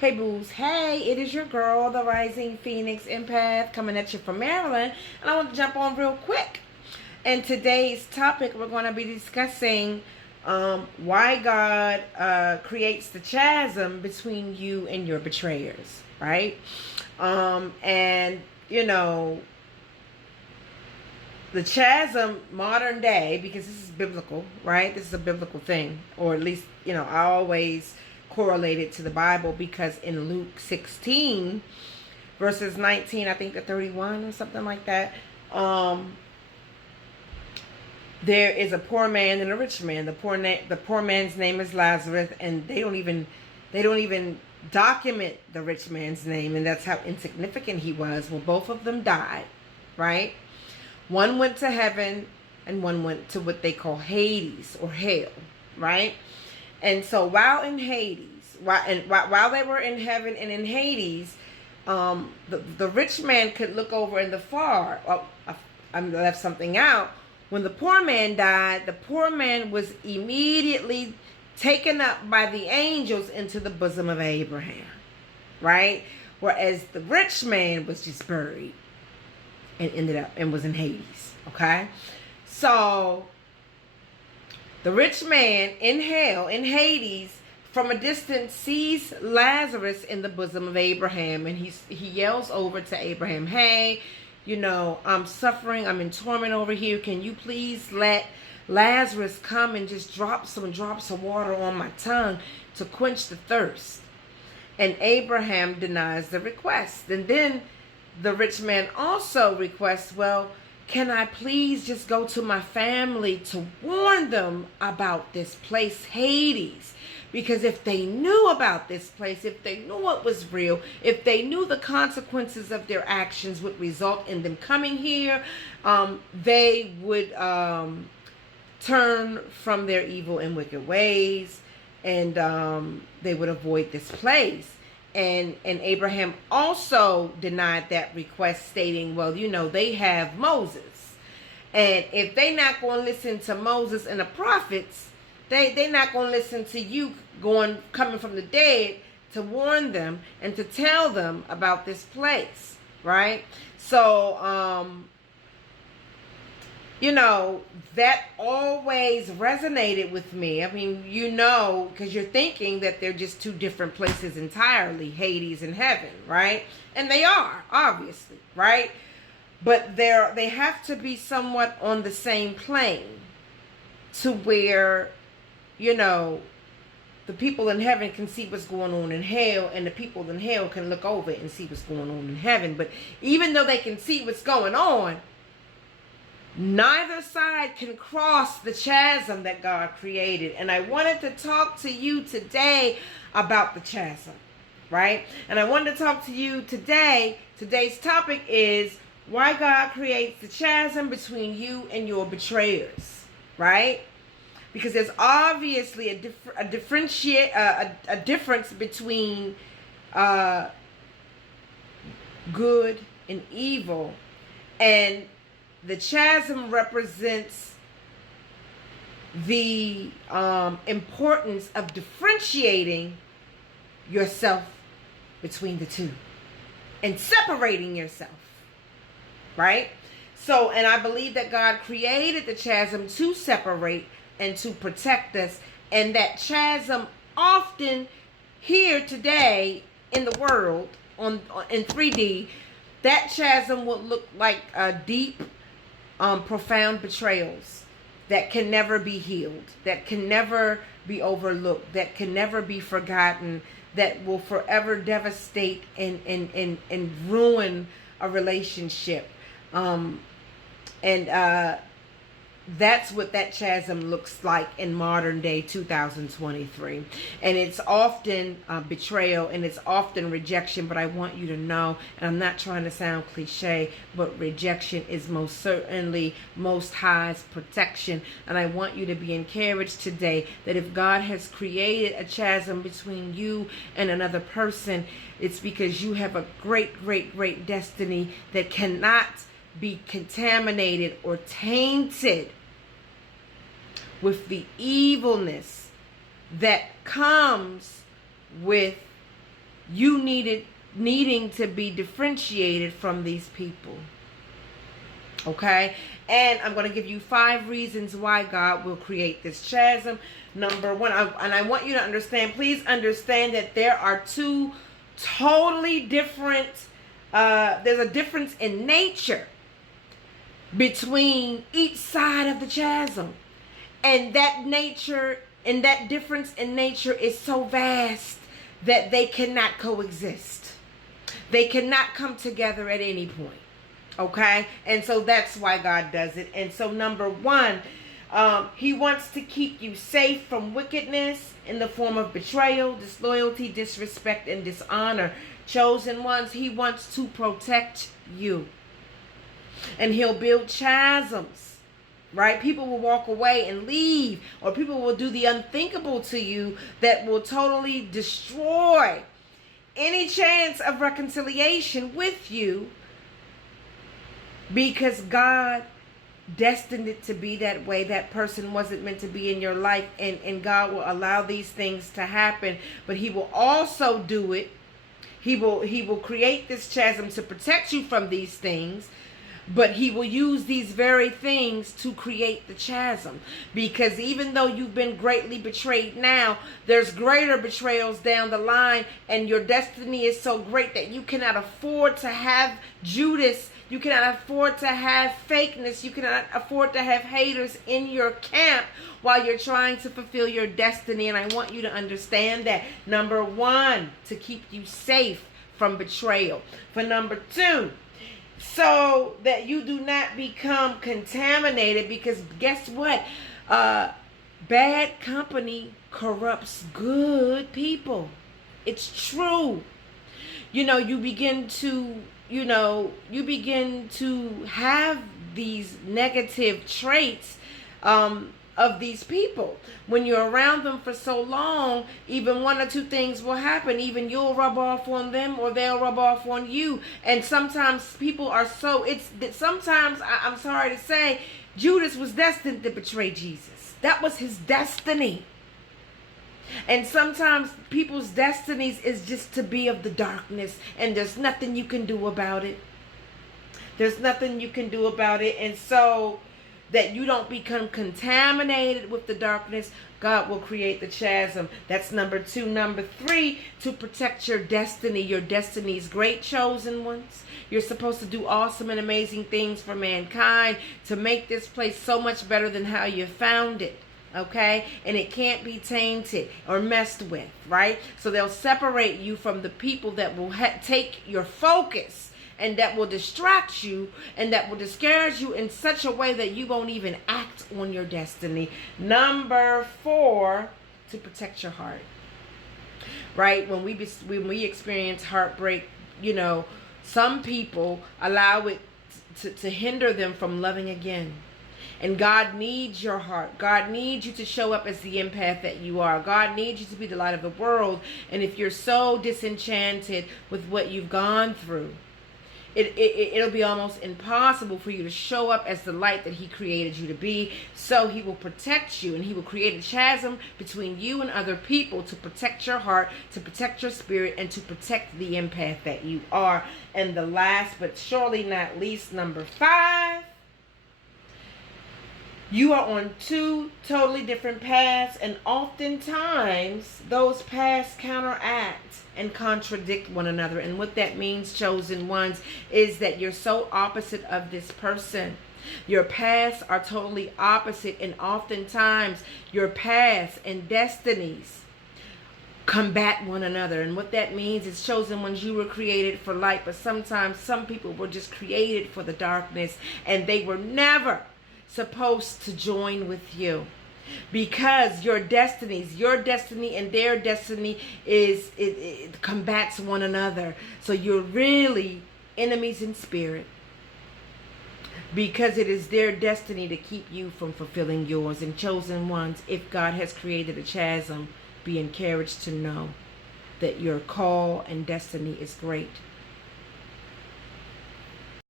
Hey boos, hey, it is your girl, the Rising Phoenix Empath, coming at you from Maryland, and I want to jump on real quick. And today's topic, we're going to be discussing why God creates the chasm between you and your betrayers, right? And you know, the chasm, modern day, because this is biblical, right? This is a biblical thing, or at least, I always correlate it to the Bible, because in Luke 16 verses 19, I think, to 31 or something like that, there is a poor man and a rich man. The poor man's name is Lazarus, and they don't even document the rich man's name, and that's how insignificant he was. Well, both of them died, right? One went to heaven and one went to what they call Hades, or hell, right? And so while in Hades, while they were in heaven and in Hades, the rich man could look over in the far. Oh, I left something out. When the poor man died, the poor man was immediately taken up by the angels into the bosom of Abraham, right? Whereas the rich man was just buried and ended up and was in Hades. Okay, so the rich man in hell, in Hades, from a distance sees Lazarus in the bosom of Abraham, and he yells over to Abraham, "Hey, I'm suffering, I'm in torment over here. Can you please let Lazarus come and just drop some drops of water on my tongue to quench the thirst?" And Abraham denies the request. And then the rich man also requests, "Well, can I please just go to my family to warn them about this place, Hades? Because if they knew about this place, if they knew it was real, if they knew the consequences of their actions would result in them coming here, they would turn from their evil and wicked ways, and they would avoid this place." And Abraham also denied that request, stating, "Well, they have Moses. And if they not going to listen to Moses and the prophets, they not going to listen to you coming from the dead to warn them and to tell them about this place," right? So, that always resonated with me. I mean, because you're thinking that they're just two different places entirely, Hades and heaven, right? And they are, obviously, right? But they have to be somewhat on the same plane, to where, the people in heaven can see what's going on in hell, and the people in hell can look over and see what's going on in heaven. But even though they can see what's going on, neither side can cross the chasm that God created. And I wanted to talk to you today about the chasm, right? And I wanted to talk to you today. Today's topic is why God creates the chasm between you and your betrayers, right? Because there's obviously a difference between good and evil, and the chasm represents the importance of differentiating yourself between the two and separating yourself, right? So, and I believe that God created the chasm to separate and to protect us. And that chasm often here today in the world in 3D, that chasm would look like deep, profound betrayals that can never be healed, that can never be overlooked, that can never be forgotten, that will forever devastate and ruin a relationship. That's what that chasm looks like in modern day 2023. And it's often betrayal, and it's often rejection. But I want you to know, and I'm not trying to sound cliche, but rejection is most certainly Most High's protection. And I want you to be encouraged today that if God has created a chasm between you and another person, it's because you have a great, great, great destiny that cannot be contaminated or tainted with the evilness that comes with you needing to be differentiated from these people. Okay? And I'm going to give you 5 reasons why God will create this chasm. Number 1, and I want you to understand, please understand that there are 2 totally different, there's a difference in nature between each side of the chasm. And that nature, and that difference in nature is so vast that they cannot coexist. They cannot come together at any point. Okay? And so that's why God does it. And so number 1, he wants to keep you safe from wickedness in the form of betrayal, disloyalty, disrespect, and dishonor. Chosen ones, he wants to protect you. And he'll build chasms, right? People will walk away and leave, or people will do the unthinkable to you that will totally destroy any chance of reconciliation with you, because God destined it to be that way. That person wasn't meant to be in your life, and God will allow these things to happen, but he will also do it. He will create this chasm to protect you from these things, but he will use these very things to create the chasm. Because even though you've been greatly betrayed now, there's greater betrayals down the line, and your destiny is so great that you cannot afford to have Judas. You cannot afford to have fakeness. You cannot afford to have haters in your camp while you're trying to fulfill your destiny. And I want you to understand that. Number 1, to keep you safe from betrayal. For number 2, so that you do not become contaminated, because guess what? Bad company corrupts good people. It's true. You begin to have these negative traits of these people. When you're around them for so long, even 1 or 2 things will happen. Even you'll rub off on them, or they'll rub off on you. And sometimes people are so, sometimes, I'm sorry to say, Judas was destined to betray Jesus. That was his destiny. And sometimes people's destinies is just to be of the darkness, and there's nothing you can do about it. There's nothing you can do about it. And so that you don't become contaminated with the darkness, God will create the chasm. That's number 2. Number 3, to protect your destiny. Your destiny's great, chosen ones. You're supposed to do awesome and amazing things for mankind to make this place so much better than how you found it. Okay? And it can't be tainted or messed with, right? So they'll separate you from the people that will take your focus, and that will distract you, and that will discourage you in such a way that you won't even act on your destiny. Number 4, to protect your heart. Right? When we experience heartbreak, some people allow it to hinder them from loving again. And God needs your heart. God needs you to show up as the empath that you are. God needs you to be the light of the world. And if you're so disenchanted with what you've gone through, it'll be almost impossible for you to show up as the light that he created you to be. So he will protect you, and he will create a chasm between you and other people to protect your heart, to protect your spirit, and to protect the empath that you are. And the last but surely not least, number 5, you are on 2 totally different paths, and oftentimes those paths counteract and contradict one another. And what that means, chosen ones, is that you're so opposite of this person. Your paths are totally opposite, and oftentimes your paths and destinies combat one another. And what that means is, chosen ones, you were created for light, but sometimes some people were just created for the darkness, and they were never supposed to join with you, because your destiny and their destiny it combats one another. So you're really enemies in spirit, because it is their destiny to keep you from fulfilling yours. And chosen ones, if God has created a chasm, be encouraged to know that your call and destiny is great.